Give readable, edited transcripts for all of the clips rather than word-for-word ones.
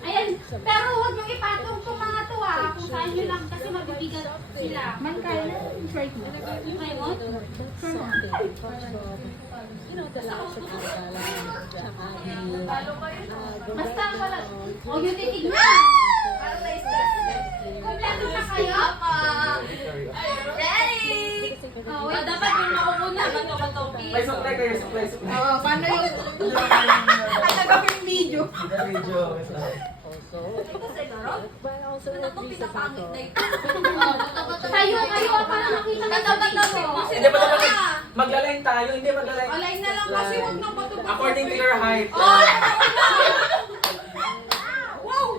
Ayan, pero huwag nyo ipatong itong mga to kung saan nyo lang kasi mabibigat sila. Man, kaya na yung flight mo. May mo? Basta wala. Huwag nyo titignan. Kompleto na kayo? Ready? Oh, wait. Dapat yung makuuna. May supply kayo, supply. Oo, paano yung... At nagawin yung video. Video. Kayo para makita na sa video. Hindi ba naman maglaline tayo? Hindi maglaline. Alay na lang kasi huwag nang patubig. According to your height. Wow!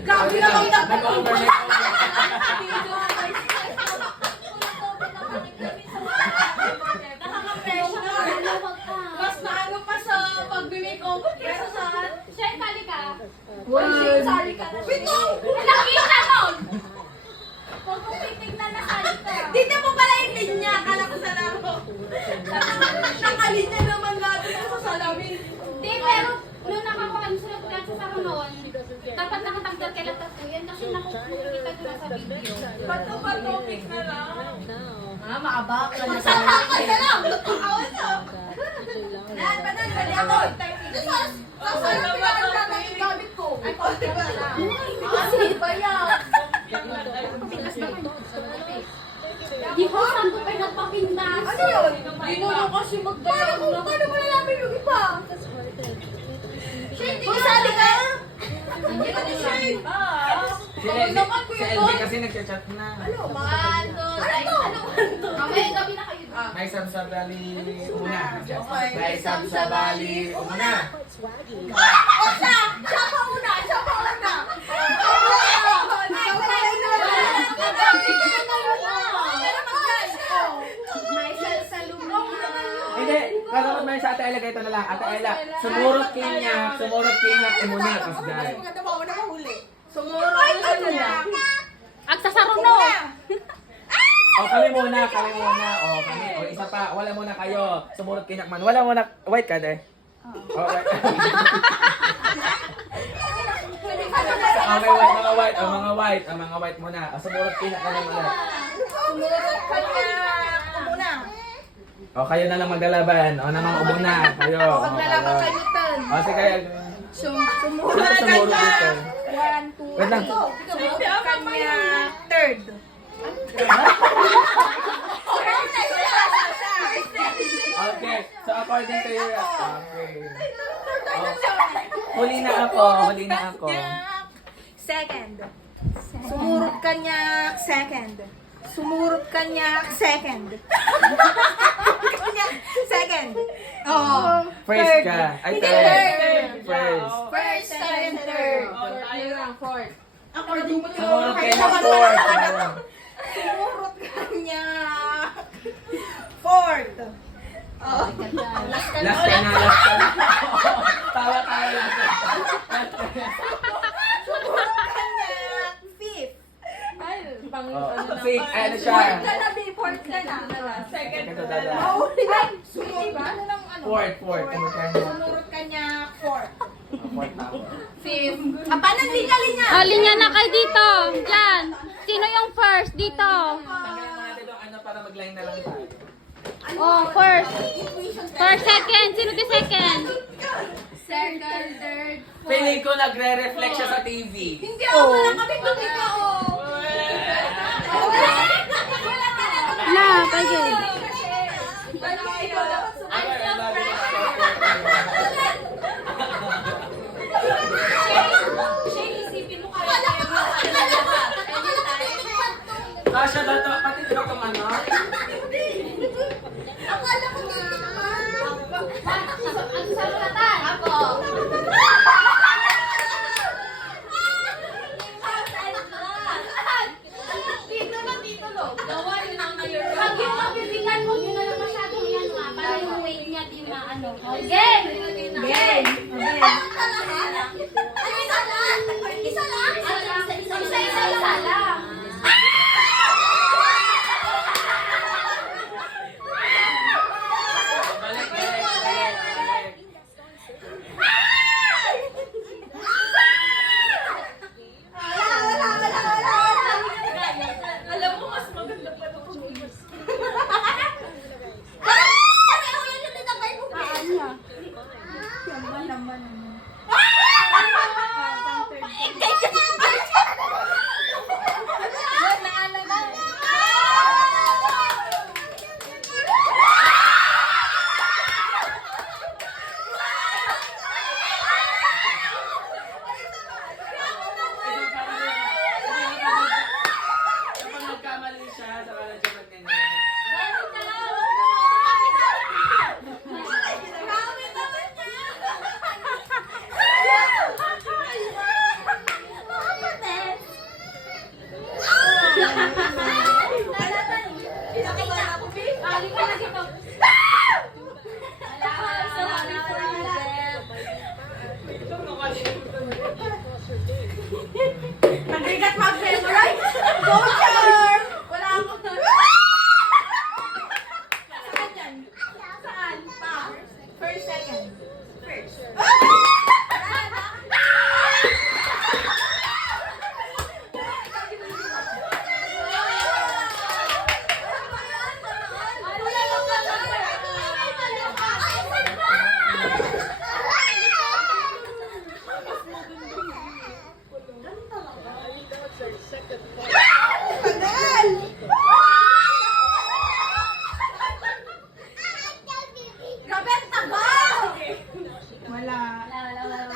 Grabe na lang dapat. Mas naano pa sa pag-make over kesa sa... Share, kali ka. Sali ka na. Bitong! Nakita mo! Huwag mong titignan na kali ka. Dito mo pala yung linya. Akala ko sa laro. Nakalinya naman lahat sa salamin. Hindi, pero nung nakakuha sila sa noon, dapat nakatanggal kailan tatlo yan kasi nakikita ko na sa video. Pato-patopik na lang. Maabak. Magsasakal na lang. Awan na. Yan, banan, bali ako. Tapos ano pinag-gamit yung gamit ko? Ay, pwede ba na? Kasi ba yan? Di ko saan ko pa nagpapindas. Ano yun? Di mo lang kasi magdayang na. Paano mo nalaman yung iba? Shane, kung sali ka? Hindi ka ni Shane. Si LB kasi nagchat-chat na. Ano? Ano? Mamaya gabi na kayo. May sabsabali umuna. May sabsabali umuna. O siya! Siya pa una! Siya pa una! May salsalubong naman yun. Hindi, kasagot mo yun sa Ate Ella, ito na lang. Ate Ella, sumurot kinyak umuna. Tapos guys. Maganda ba? Una mahuli. Sumuro ka na. Agsasaruno. O kami muna. O kami. O isa pa, wala muna kayo. Sumurot kinyak man. Wala muna. White ka de. O white. Mga white muna. O sumurot kinyak na lang ulit. Sumuro ka na. Muna. O kayo na lang maglalaban. O namang ubong na. Kayo. O, maglalaban kayo tan. O sige. Sumuro Sino ka sa sumurot na. dito? 1, 2, Wait lang. Sumuro ka niya. Third. Okay. So according to your... Okay. Huli na ako. Second. Sumurot ka niya. Second. Sumurot ka niya. Second. Second. Oh. First ka. Ay, Hindi, third. third. First. First, second, third. Fourth. According to Sumurot kayo ng fourth. Sumurot ka niya. Fourth. Oh. Last ka na. Tawa. Sumurot ka niya. Fifth. Fake, ano siya? Fourth ka na, fourth ka na. Second. Ito dada. Mahuli na. Sumurot ka na ng ano? Fourth. Ano ka niya? Sumurot ka niya. Fourth. Fourth na ako. Fifth. Paano linya? Linya na kayo dito. Diyan. Sino yung first dito? Tanggalin natin yung ano para mag-line na lang tayo. Oh, first. First, second. Sino the second? Second, third, fourth. Feeling ko nagre-reflect siya sa TV. Hindi ako wala kami tumika oh. Na, kayo. Kasha ba ito? Pati ito kung ano? Akala ko naman. Ang sarulatan. Ako. Dito no. Gawa yun ang ngayon. Pag yung pabibigan mo, yun na lang masyadong yan nga. Para yung weight niya di maano. Game! Game! Isa lang. Isa lang. Balik. Voucher! Wala ako. Saan yan? Saan? Pa? First, second. First. Grabe, ang taba! Wala. Wala, wala.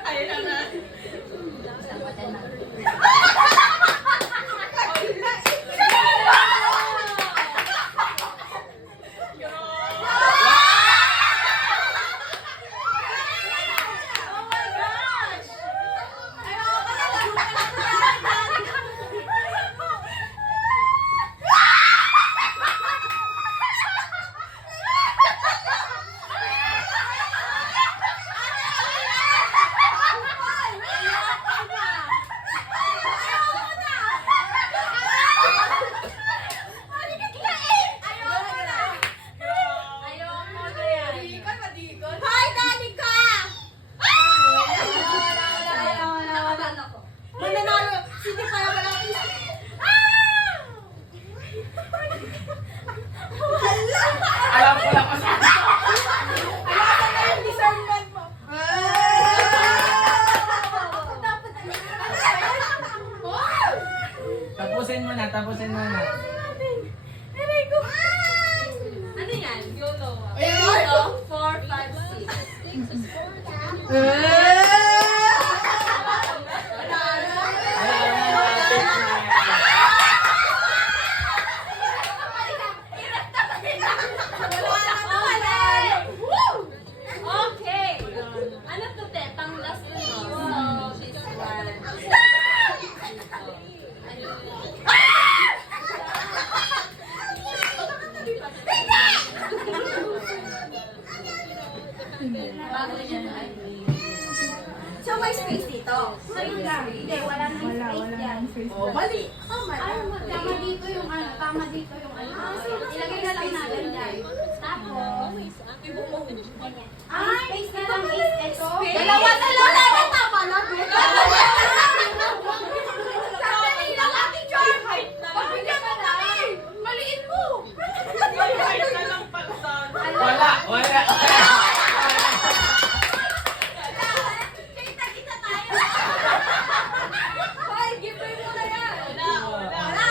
Ayun na. Oh my gosh! Ayoko na lang. Hoy, dali ka! Mananalo. Sige, para wala akong Alam ko lang kasi. Alam na yung discernment mo. Tapusin mo na, tapusin mo na. Ano yan? YOLO. Ayun. YOLO, 4, 5, 6. Okay. Ano to, te? Pang last to, no? So, this one. Bago yan ay. So, may space dito. Hindi, wala nang space yan. Oh, mali. Ay, tama dito yung ano, tama dito yung ano. Ilagay na lang natin dyan. Tapos, ganyan. Ay, space na lang is ito. Dalawa na lang. Tama na. Sabi lang ating charm. Pabigyan mo kami. Maliit mo. Wala, wala. Kita tayo. Hoy, giveaway mo na yan. Wala.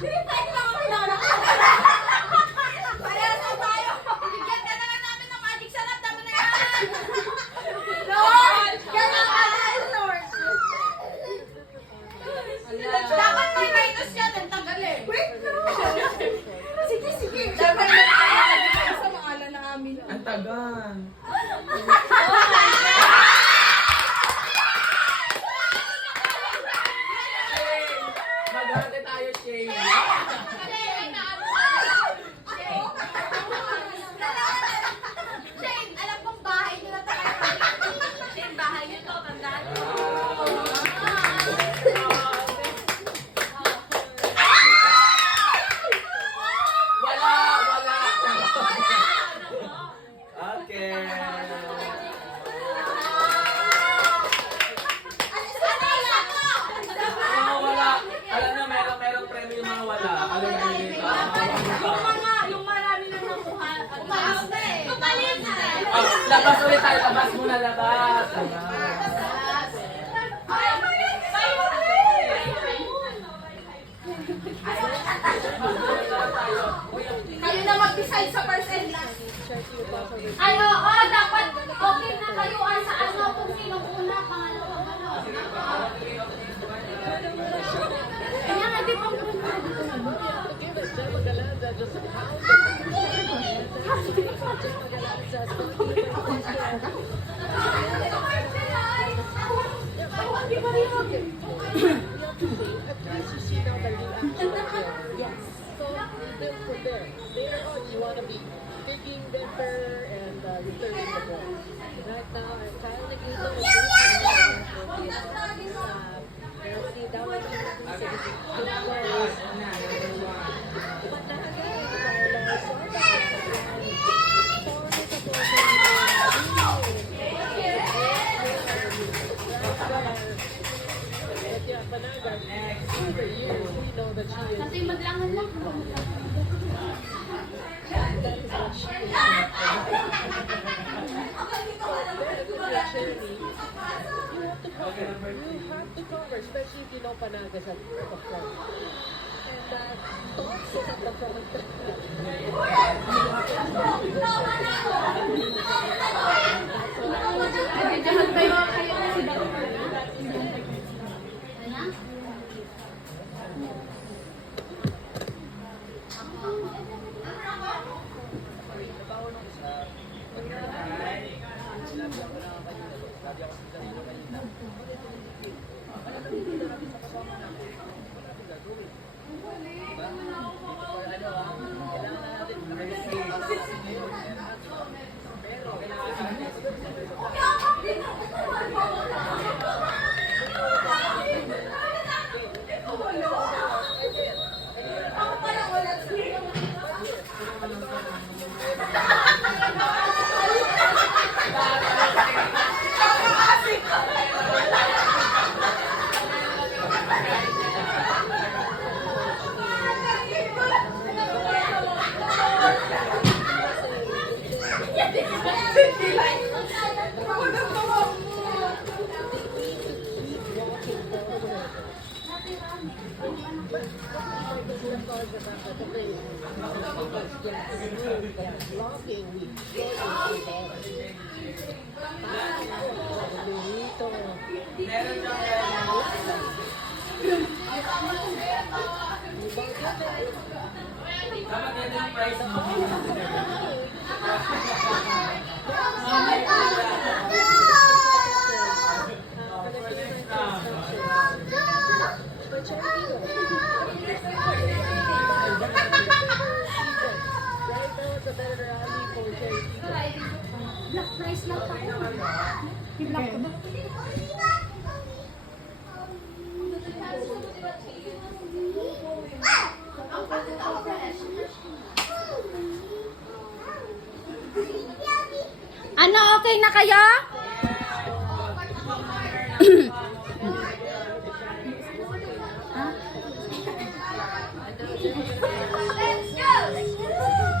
Pinipay lang ako pinala. Parehas na tayo. Bigyan ka na lang namin ng magic sarap. Tama na yan. Lord, ganun ka na, Lord. Dapat may minus yan. Ang tagal eh. Wait, no. Sige. Dapat may minus sa maala na amin. Ang tagal. Maghati tayo, Shane. Shane, alam kong bahay nyo na tayo. Shane, bahay nyo to, tandaan mo. Wala. Okay. Wala. Alam nyo, merong premyo yung mga wala. Alam nyo dito. Yung marami na nakuha. Umaas na eh. Tumalim na. Oh, labas ulit tayo. Labas muna, labas. Kayo na mag-decide sa first and last. Ay, oo, dapat okay na kayo sa ano kung sino una, pangalawa, gano'n. Kaya nga, di ba Di ba Yes. So, we build from there. Later on, you want to be digging deeper and returning the ball. Right now, I'm trying to get the over the years, we know that she is Kasi madlangan lang. that is what she is. You have to cover, especially if you know Panagas at the front. And thoughts at the front. Medyo kayo kasi bago pa na. Ano? Dapat yan yung price mo. Black price lang pa. Black ko ba? Ano, okay na kayo? Let's go!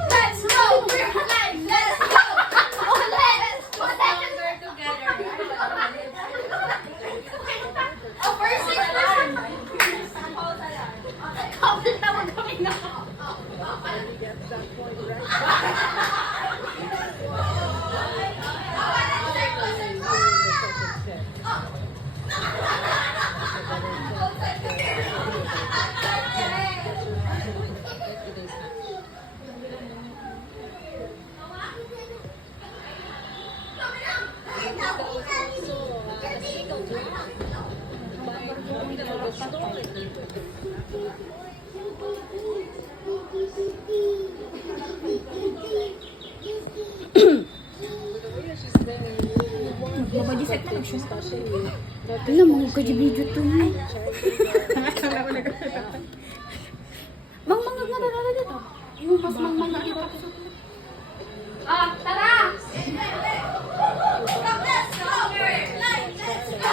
Let's go! We're alive! Let's go! Let's go! We're together. Oh, first six person. Couple tawag kami na. Alam mo, kaya video to mo. Mang na dito. Yung mas mang na dito. Ah, tara! Let's go! We're alive! Let's go!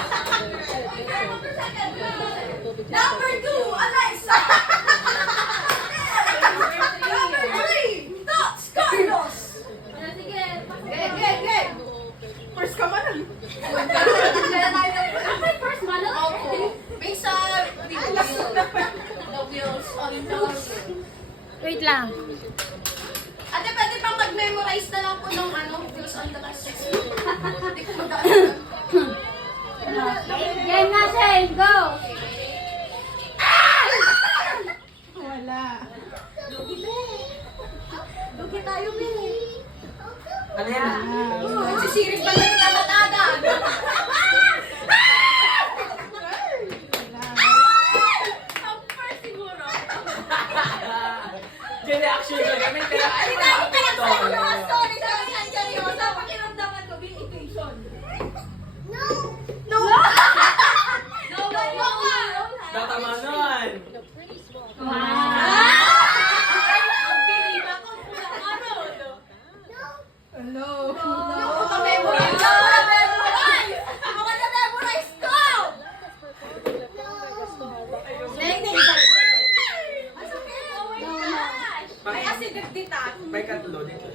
Number 2, Alexa! Number 3, Dots Carlos! Sige, Game! First ka man. okay, first model. May sa the wheels on the wheels. Wait lang. Ate, pwede pang mag-memorize na lang po ng wheels on the bus. Hindi ko mag-aaral. Game na, Shane. Go! Lugi tayo, Billy. Ano yan? Si Siris pa lang kita matada. Hindi tayo pinagseryoso. Hindi tayo pinagseryoso. Pakiramdaman ko, equation. No! No! No! No! Tatama nun. The pretty small. Ang bilig ako. Ano? No. Ako na-memorize. Ako na-memorize. Ako na-memorize ko! May acidity ta. May katlo dito.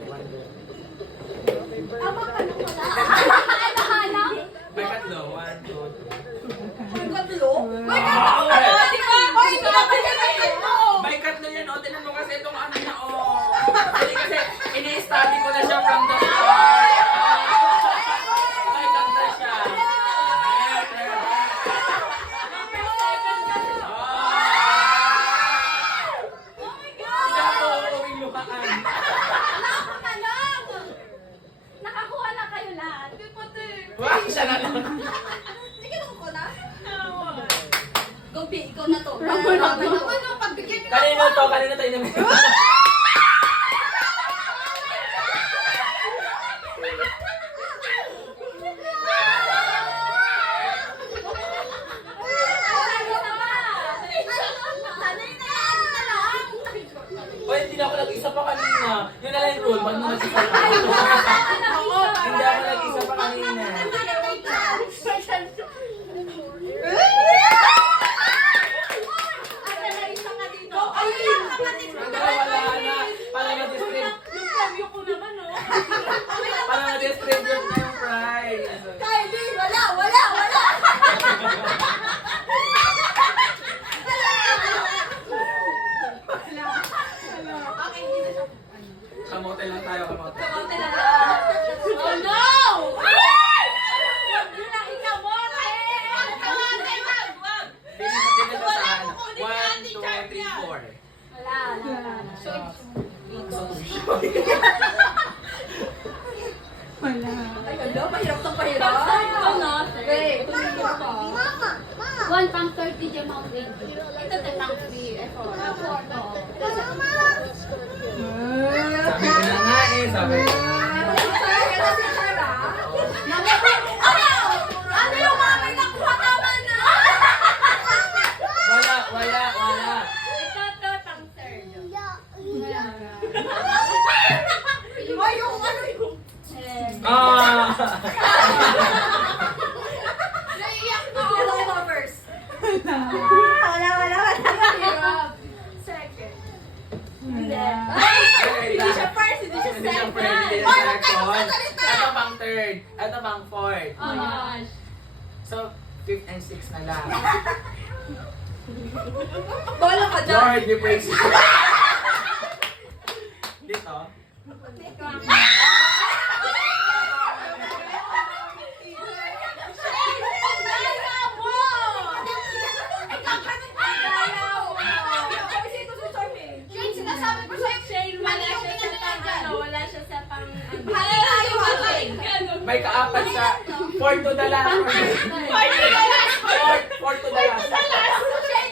Ama ka na pala. May katlo. 1, 2, 3. May katlo? May katlo! Di ba? Oy, hindi naman niya may katlo! May katlo yan, o. Tinan mo kasi itong ano niya, o. Hindi kasi, ini-study ko na siya from the start. May katlo siya. Hindi ako uuwing luhaan. Nakakuha na kayo lahat. Wah, siya na lang. Sige, ko na. Go, B. Ikaw na to. Ano, pagbigyan niyo Kanino to? Kanino to inumin? O, hindi na ako nag-isa pa kanina. Yun na lang yung rule. Ba't mo nag-isa pa? Hindi ako nag-isa pa kanina. Wala na. Para ma-distribute. Para ma-distribute na yung prize. Kylie, wala! Kamote lang tayo, kamote. Oh no! Dito sa ano? 1, 2, 3, 4. Wala. Ay, hello, mahirap tong pahirap. Wait, tumingin pa. 1 pang 30 dyan mga baby. Ito the pang 3. Sabi ko na nga eh, sabi ko. Ano yung mami nakuha naman na? Wala. Ito pang 3. Ay, yung ano yung... Ah! Naiiyak ko. Hello, lovers. Wala. Second. Hindi. Hindi siya first, hindi siya Hindi siya second. first, hindi siya Ay, huwag kayong second. sasalita. Ito pang third. Ito pang fourth. Oh gosh. So, 5th and 6th na lang. Bola ka dyan. Lord, we praise you. Dito. Wala siya sa pang... May kaapat siya. 4 to the last. 4 to the last.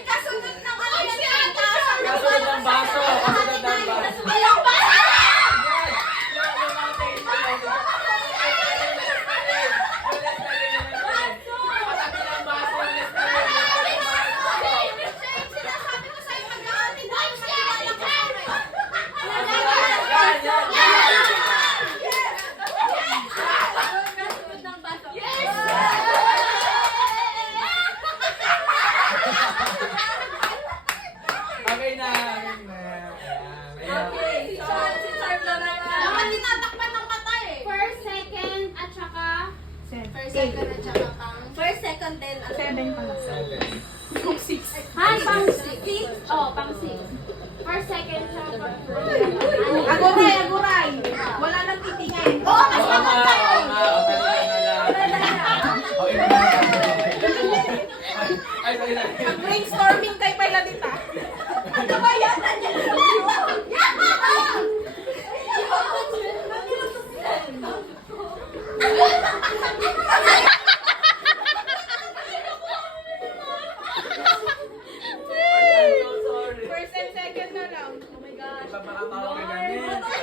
Kasunod ng ano yan. Kasunod ng baso. Kasunod ng baso. Okay na. Naman tinatakpan ng mata eh. First, second, at saka... First, second, at saka pang... First, second, then 7 pa lang. Ha? Pang 6? Oh, pang 6. First, second, saka pang... Aguray. Wala nang titingin. Oo, mas maganda yun. Brainstorming kay Pailadita. Ano ba yan? I'm so sorry. First and second na lang. Oh my gosh. Papakatawa ka ganun.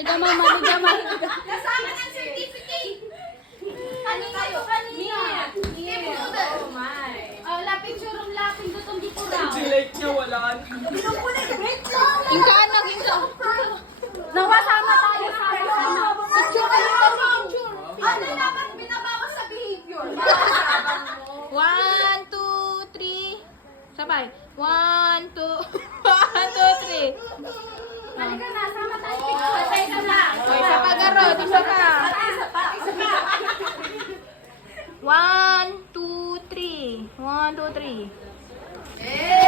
Ikaw mama, Nasa akin ang certificate. Kanina to kanina. Keep noodle. Oh my. Oh, lapin churong lapin dutong dito raw. Like niya, wala. Pinukulit. Wait lang. Ingkaan na, ingkaan. Nawasama tayo sa Picture kayo. Ano dapat binabawas sa behavior? Sabang mo. 1, 2, 3. Sabay. 1, 2. 1, 2, 3. Halika na, sama tayo. Patay ka na. Isa pa garo, isa pa. Isa pa. 1, 2, 3. 1, 2, 3. Eh.